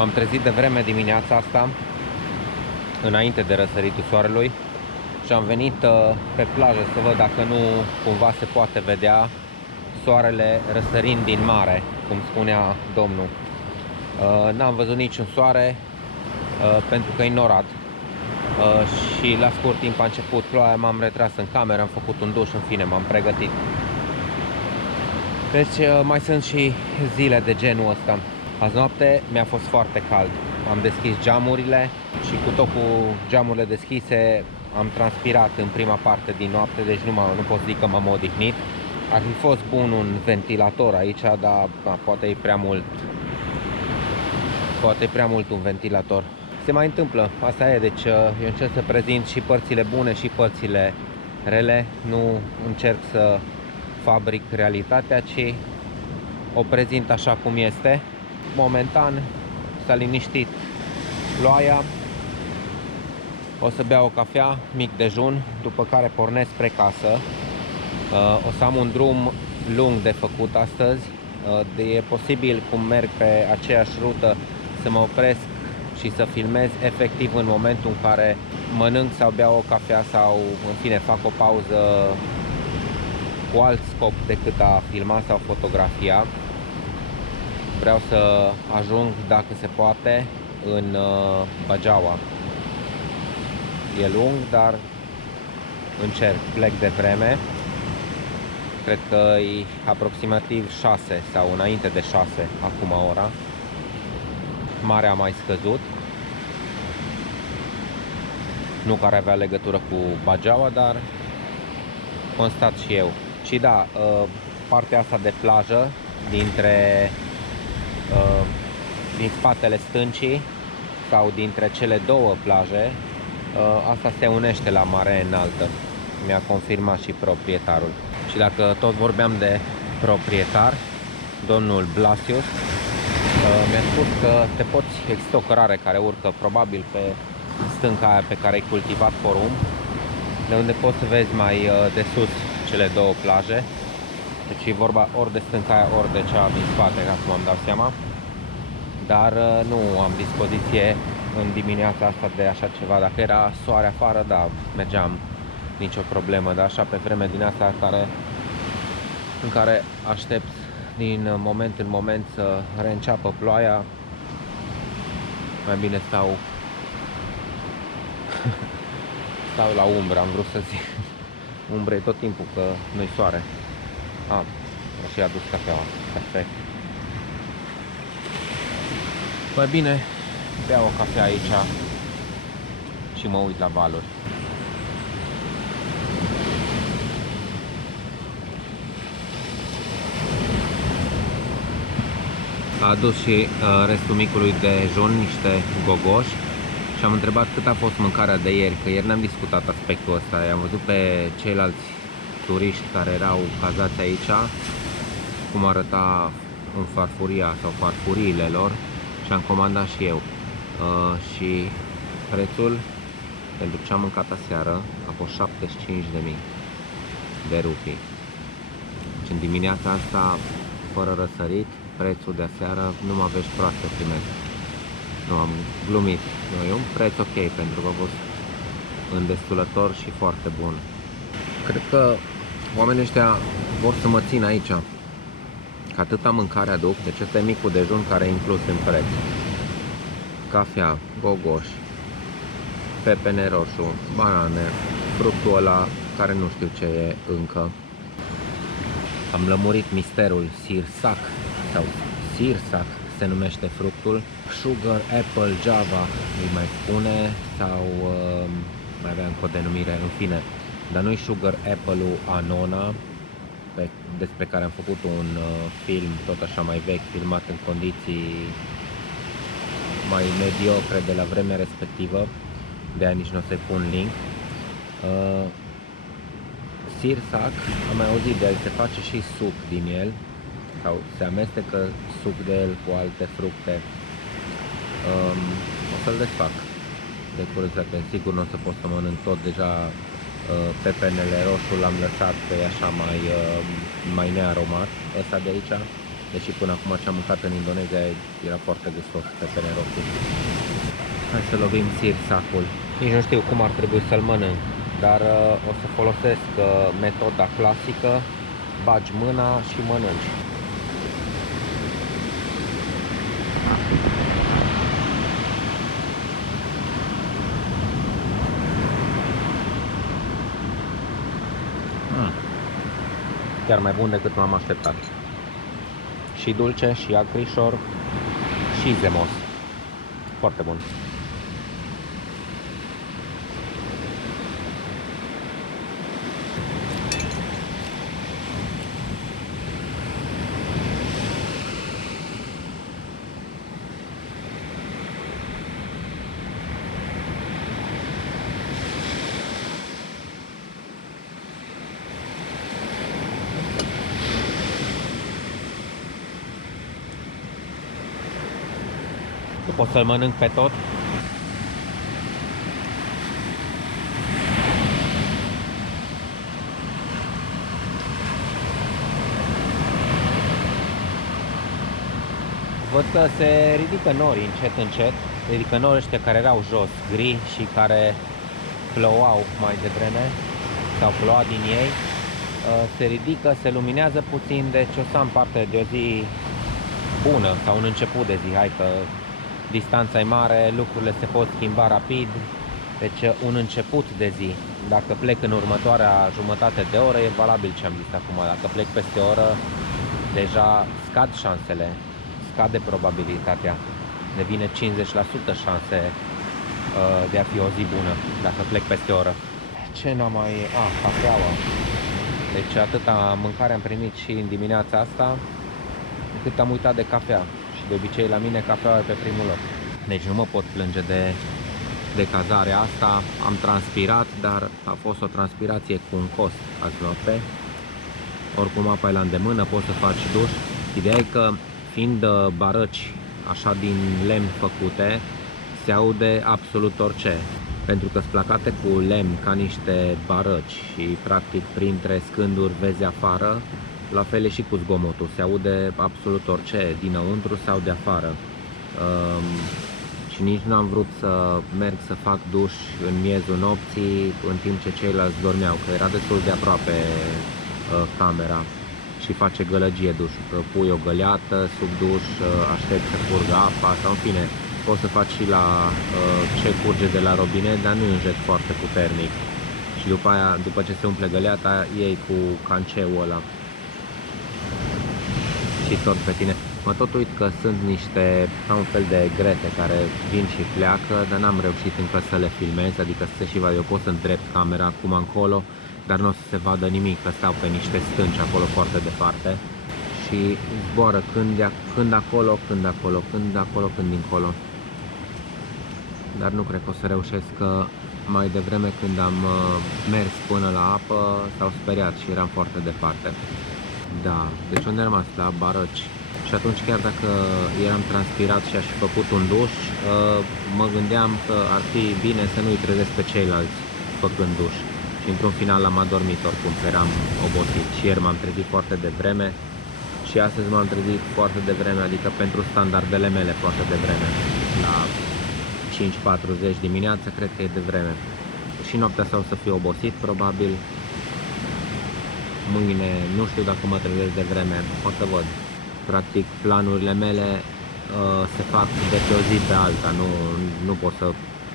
M-am trezit de vreme dimineața asta, înainte de răsăritul soarelui, și am venit pe plajă să văd dacă nu cumva se poate vedea soarele răsărind din mare, cum spunea domnul. N-am văzut niciun soare pentru că e norat. Și la scurt timp a început ploaia, m-am retras în cameră, am făcut un duș, în fine, m-am pregătit. Deci mai sunt și zile de genul ăsta. Azi noapte mi-a fost foarte cald. Am deschis geamurile și cu tot cu geamurile deschise am transpirat în prima parte din noapte, deci nu pot zic că m-am odihnit. Ar fi fost bun un ventilator aici, dar poate e prea mult. Poate e prea mult un ventilator. Se mai întâmplă, asta e, deci eu încerc să prezint și părțile bune și părțile rele. Nu încerc să fabric realitatea, ci o prezint așa cum este. Momentan s-a liniștit ploaia. O să beau o cafea, mic dejun, după care pornesc spre casă. O să am un drum lung de făcut astăzi. E posibil, cum merg pe aceeași rută, să mă opresc și să filmez efectiv în momentul în care mănânc sau beau o cafea sau, în fine, fac o pauză cu alt scop decât a filma sau fotografia. Vreau să ajung, dacă se poate, în Băgeaua. E lung, dar încerc, plec de vreme. Cred că e aproximativ 6 sau înainte de 6 acum ora. Marea a mai scăzut. Nu că ar avea legătură cu Băgeaua, dar constat și eu. Și da, partea asta de plajă din spatele stâncii sau dintre cele două plaje, asta se unește la mare înaltă. Mi-a confirmat și proprietarul. Și dacă tot vorbeam de proprietar, domnul Blasius mi-a spus că există o cărare care urcă probabil pe stânca aia pe care ai cultivat porumb, de unde poți să vezi mai de sus cele două plaje. Deci e vorba ori de stânca aia, ori de cea din spate, ca să m-am dat seama. Dar nu am dispoziție în dimineața asta de așa ceva. Dacă era soare afară, da, mergeam, nicio problemă. Dar așa pe vreme din asta în care aștept din moment în moment să reînceapă ploaia, mai bine stau la umbră, am vrut să zic. Umbră e tot timpul, că nu-i soare. Am și adus cafeaua. Perfect. Mai bine beau o cafea aici și mă uit la valuri. A adus și restul micului dejun, niște gogoși, și am întrebat cât a fost mâncarea de ieri, că ieri n-am discutat aspectul ăsta. I-am văzut pe ceilalți turiști care erau cazați aici, cum arăta în farfuria sau farfuriile lor, și am comandat și eu. Și prețul pentru ce am mâncat aseară a fost 75.000 de rupii. Deci în dimineața asta, fără răsărit, prețul de aseară nu mă vești proastă primesc. Nu, am glumit. E un preț ok, pentru că a fost îndestulător și foarte bun. Cred că oamenii ăștia vor să mă țin aici, că atâta mâncare aduc. Deci ăsta e micul dejun care e inclus în preț. Cafea, gogoși, pepene roșu, banane, fructul ăla care nu știu ce e încă. Am lămurit misterul sirsac sau sirsac se numește fructul. Sugar Apple Java îi mai spune, sau mai avea încă o denumire, în fine. Dar nu-i Sugar Apple-ul Anona, despre care am făcut un film tot așa mai vechi, filmat în condiții mai mediocre de la vremea respectivă, de aia nici nu o să-i pun link. Sirsac, am mai auzit de el, se face și suc din el, sau se amestecă suc de el cu alte fructe. O să-l desfac de curiozitate. Sigur nu o să pot să mănânc tot, deja pepenele roșu l-am lăsat, că e așa mai nearomat. Ăsta de aici Deși până acum ce am mâncat în Indonezia era foarte gustos pepene roșii. Hai să lovim sirsacul. Nici nu știu cum ar trebui să-l mănânc, dar o să folosesc metoda clasică, bagi mâna și mănânci. Chiar mai bun decât m-am așteptat. Și dulce, și acrișor, și zemos. Foarte bun. Pot să-l mănânc pe tot. Văd că se ridică norii încet, încet. Se ridică norii ăștia care erau jos, gri și care plouau mai devreme sau ploua din ei. Se ridică, se luminează puțin, deci o să am parte de o zi bună sau un început de zi. Hai că distanța e mare, lucrurile se pot schimba rapid, deci un început de zi. Dacă plec în următoarea jumătate de oră, e valabil ce am zis acum. Dacă plec peste o oră, deja scad șansele, scade probabilitatea, devine 50% șanse de a fi o zi bună dacă plec peste o oră. Ce n-am mai... cafeaua. Deci atâta mâncare am primit și în dimineața asta, încât am uitat de cafea. De obicei la mine cafeaua e pe primul loc. Deci nu mă pot plânge de cazarea asta. Am transpirat, dar a fost o transpirație cu un cost azi noapte. Oricum apa e la îndemână, poți să faci duș. Ideea e că fiind barăci așa din lemn făcute, se aude absolut orice. Pentru că sunt placate cu lemn ca niște barăci și practic printre scânduri vezi afară. La fel e și cu zgomotul, se aude absolut orice, dinăuntru sau de afară. Și nici nu am vrut să merg să fac duș în miezul nopții, în timp ce ceilalți dormeau, că era destul de aproape camera și face gălăgie dușul, că pui o găleată sub duș, aștept să curgă apa sau în fine, poți să faci și la ce curge de la robinet, dar nu e un jet foarte puternic. Și după aia, după ce se umple găleata, iei cu canceul ăla și torc pe tine. Mă tot uit că sunt niște, ca un fel de grete care vin și pleacă, dar n-am reușit încă să le filmez, adică să se și vadă. Eu pot să îndrept camera acum încolo, dar nu o să se vadă nimic, că stau pe niște stânci acolo foarte departe și zboară când acolo, când acolo, când acolo, când dincolo. Dar nu cred că o să reușesc, că mai devreme când am mers până la apă s-au speriat și eram foarte departe. Da, deci unde am rămas? La barăci. Și atunci, chiar dacă eram transpirat și aș fi făcut un duș, mă gândeam că ar fi bine să nu-i trezesc pe ceilalți făcând duș. Și într-un final am adormit oricum, că eram obosit. Și ieri m-am trezit foarte devreme și astăzi m-am trezit foarte devreme, adică pentru standardele mele foarte devreme. La 5:40 dimineața cred că e devreme. Și noaptea asta o să fiu obosit, probabil. Mâine nu știu dacă mă trezesc de vreme, o să văd. Practic planurile mele se fac de pe o zi pe alta, nu pot să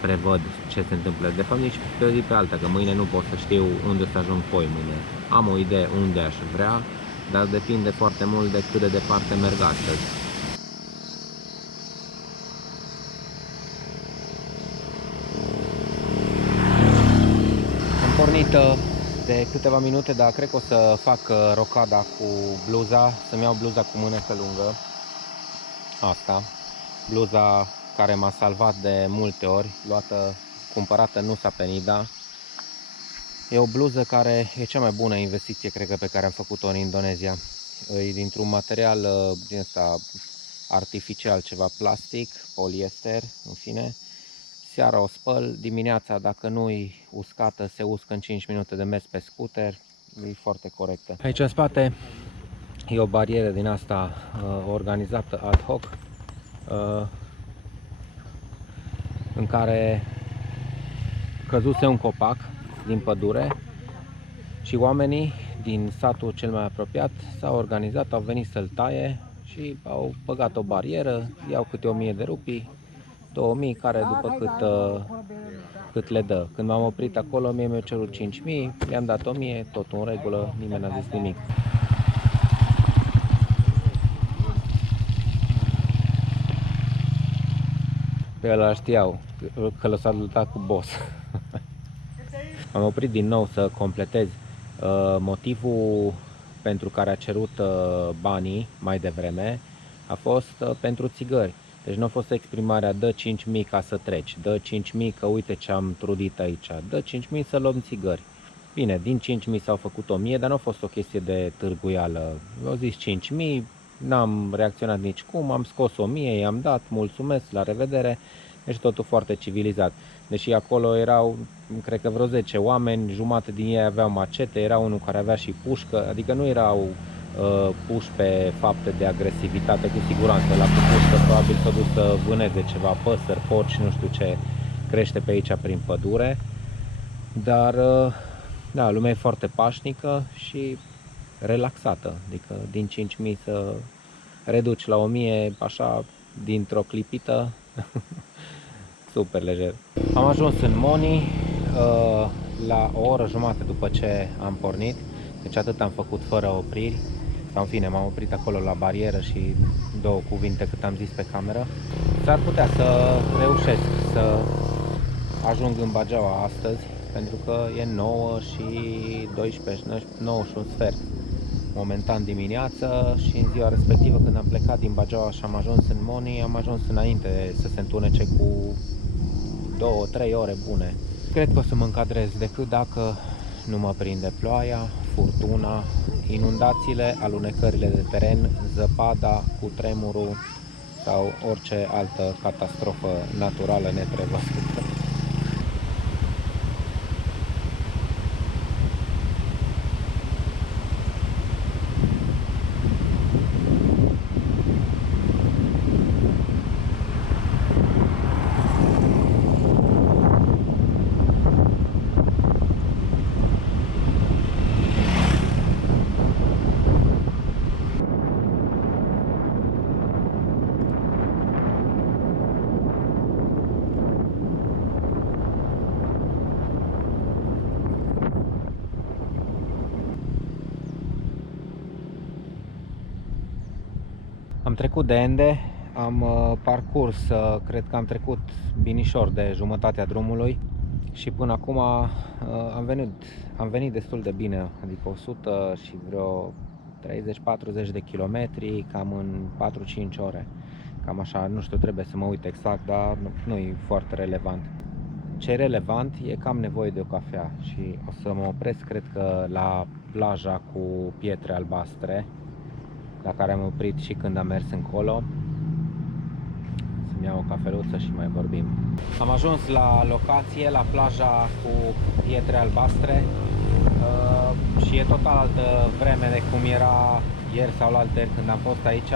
prevăd ce se întâmplă. De fapt nici pe o zi pe alta, că mâine nu pot să știu unde să ajung poi mâine. Am o idee unde aș vrea, dar depinde foarte mult de cât de departe merg astăzi. Am pornit de câteva minute, dar cred că o să fac rocada cu bluza, să-mi iau bluza cu mânecă lungă. Asta, bluza care m-a salvat de multe ori, cumpărată în Nusa Penida. E o bluză care e cea mai bună investiție, cred că, pe care am făcut-o în Indonezia. E dintr-un material din ăsta artificial, ceva plastic, poliester, în fine. Seara o spăl, dimineața, dacă nu-i uscată, se uscă în 5 minute de mers pe scooter. E foarte corectă. Aici în spate E o barieră din asta organizată ad hoc, în care căzuse un copac din pădure și oamenii din satul cel mai apropiat s-au organizat, au venit să-l taie și au băgat o barieră, iau câte 1000 de rupii, 2000, care după cât le dă. Când m-am oprit acolo, mie mi-au cerut 5000, le-am dat 1000, tot în regulă, nimeni n-a zis nimic. Pe ăla știau că l-a luptat cu boss. Am oprit din nou să completez motivul pentru care a cerut banii mai devreme a fost pentru țigări. Deci nu a fost exprimarea dă 5000 ca să treci, dă 5000 că uite ce am trudit aici, dă 5000 să luăm țigări. Bine, din 5000 s-au făcut 1000, dar nu a fost o chestie de târguială. Au zis 5000, n-am reacționat nicicum, am scos 1000, i-am dat, mulțumesc, la revedere. Deci totul foarte civilizat. Deși acolo erau, cred că vreo 10 oameni, jumătate din ei aveau macete, era unul care avea și pușcă, adică nu erau puși pe fapte de agresivitate, cu siguranță. La cu pușcă probabil s-a dus să vâneze ceva, păsări, porci, nu știu ce crește pe aici prin pădure. Dar, da, lumea e foarte pașnică și relaxată, adică din 5000 să reduci la 1000, așa, dintr-o clipită. Super lejer. Am ajuns în Moni la o oră jumate după ce am pornit, deci atât am făcut fără opriri, sau în fine m-am oprit acolo la barieră și 2 cuvinte cât am zis pe cameră. S-ar putea să reușesc să ajung în Băgeaua astăzi, pentru că e 9 și 12, 9 și un sfert momentan dimineață, și în ziua respectivă când am plecat din Băgeaua și am ajuns în Moni, am ajuns înainte să se întunece cu 2-3 ore bune. Cred că o să mă încadrez, decât dacă nu mă prinde ploaia, furtuna, inundațiile, alunecările de teren, zăpada, cutremurul sau orice altă catastrofă naturală neprevăzută. Am trecut de Ende, am parcurs, cred că am trecut binișor de jumătatea drumului și până acum am venit destul de bine, adică 100 și vreo 30-40 de kilometri, cam în 4-5 ore. Cam așa, nu știu, trebuie să mă uit exact, dar nu e foarte relevant. Ce e relevant e că am nevoie de o cafea și o să mă opresc, cred că la plaja cu pietre albastre, la care am oprit și când am mers încolo, să-mi iau o cafeluță și mai vorbim. Am ajuns la locație, la plaja cu pietre albastre, și e total altă vreme de cum era ieri sau alaltăieri când am fost aici.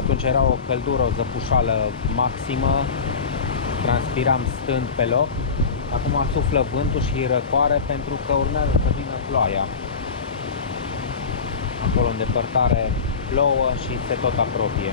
Atunci era o căldură, o zăpușală maximă, transpiram stând pe loc. Acum suflă vântul și răcoare pentru că urmează să vină ploaia. Acolo în depărtare plouă și se tot apropie.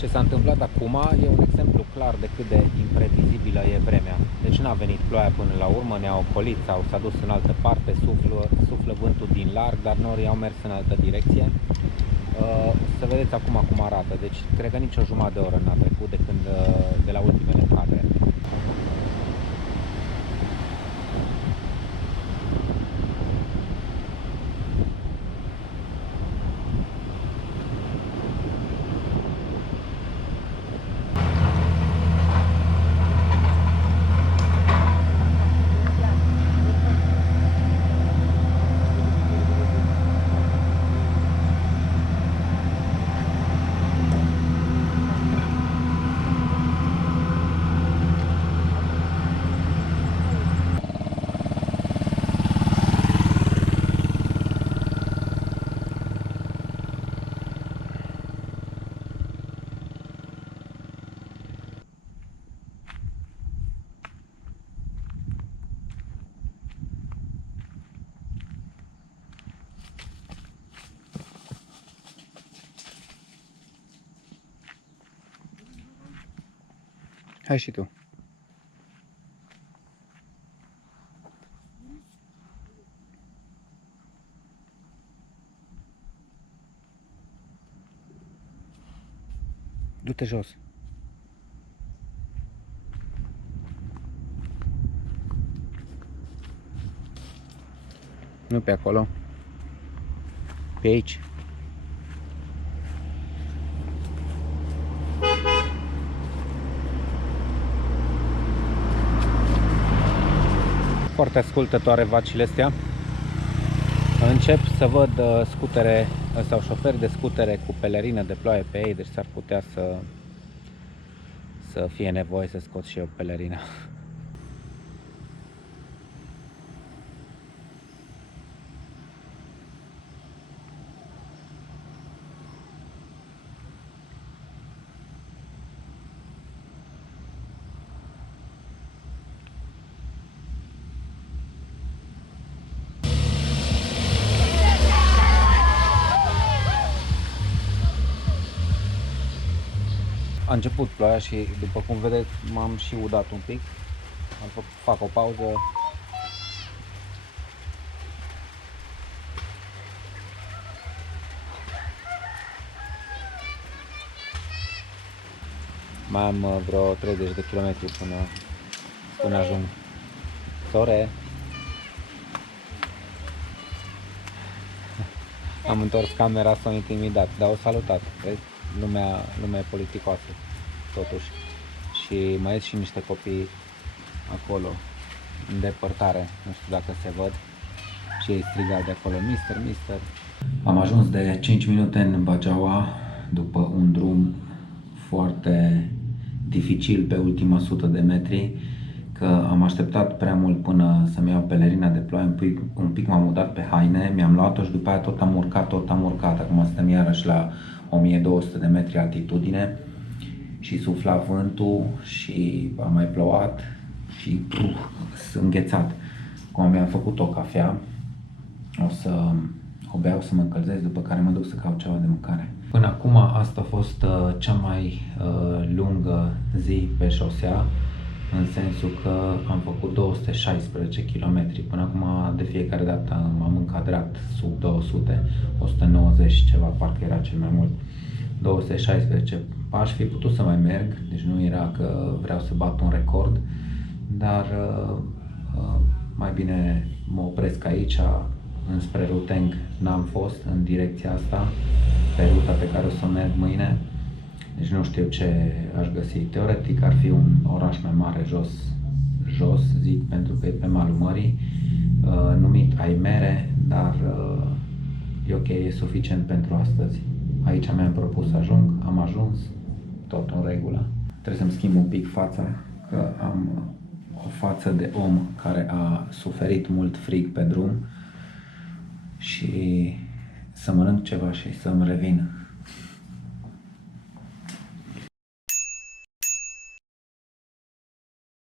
Ce s-a întâmplat acum e un exemplu clar de cât de imprevizibilă e vremea. Deci n-a venit ploaia până la urmă, ne-a ocolit sau s-a dus în altă parte, suflă vântul din larg, dar norii au mers în altă direcție. Să vedeți acum cum arată, deci cred că nici o jumătate de oră n-a trecut de când, de la ultimele cadre. Hai și tu. Du-te jos. Nu pe acolo. Pe aici. Foarte ascultătoare vacile astea. Încep să văd scutere sau șoferi de scutere cu pelerină de ploaie pe ei, deci s-ar putea să fie nevoie să scot și eu pelerina. A început ploaia și, după cum vedeți, m-am și udat un pic. Fac o pauză. Mai am vreo 30 de kilometri până ajung. Sore! Am întors camera, s-au intimidat, dar au salutat. Vezi? Lumea e politicoasă, totuși. Și mai sunt și niște copii acolo, în depărtare, nu știu dacă se văd. Și ei strigau de acolo, mister. Am ajuns de 5 minute în Băgeaua, după un drum foarte dificil pe ultima 100 de metri, că am așteptat prea mult până să-mi iau pelerina de ploaie, un pic m-am mutat pe haine, mi-am luat-o și după aia tot am urcat. Acum suntem iarăși la 1200 de metri altitudine și sufla vântul și a mai plouat și sunt înghețat. Cum mi-am făcut o cafea, o să o beau să mă încălzesc, după care mă duc să caut ceva de mâncare. Până acum asta a fost cea mai lungă zi pe șosea, în sensul că am făcut 216 km. Până acum de fiecare dată m-am încadrat sub 200, 190 ceva, parcă era cel mai mult. 216, aș fi putut să mai merg, deci nu era că vreau să bat un record, dar mai bine mă opresc aici, înspre Ruteng n-am fost în direcția asta, pe ruta pe care o să merg mâine. Deci nu știu ce aș găsi. Teoretic ar fi un oraș mai mare jos, zic, pentru că e pe malul mării, numit Aimere, dar e ok, e suficient pentru astăzi. Aici mi-am propus să ajung, am ajuns, tot în regulă. Trebuie să-mi schimb un pic fața, că am o față de om care a suferit mult frig pe drum și să mănânc ceva și să-mi revin.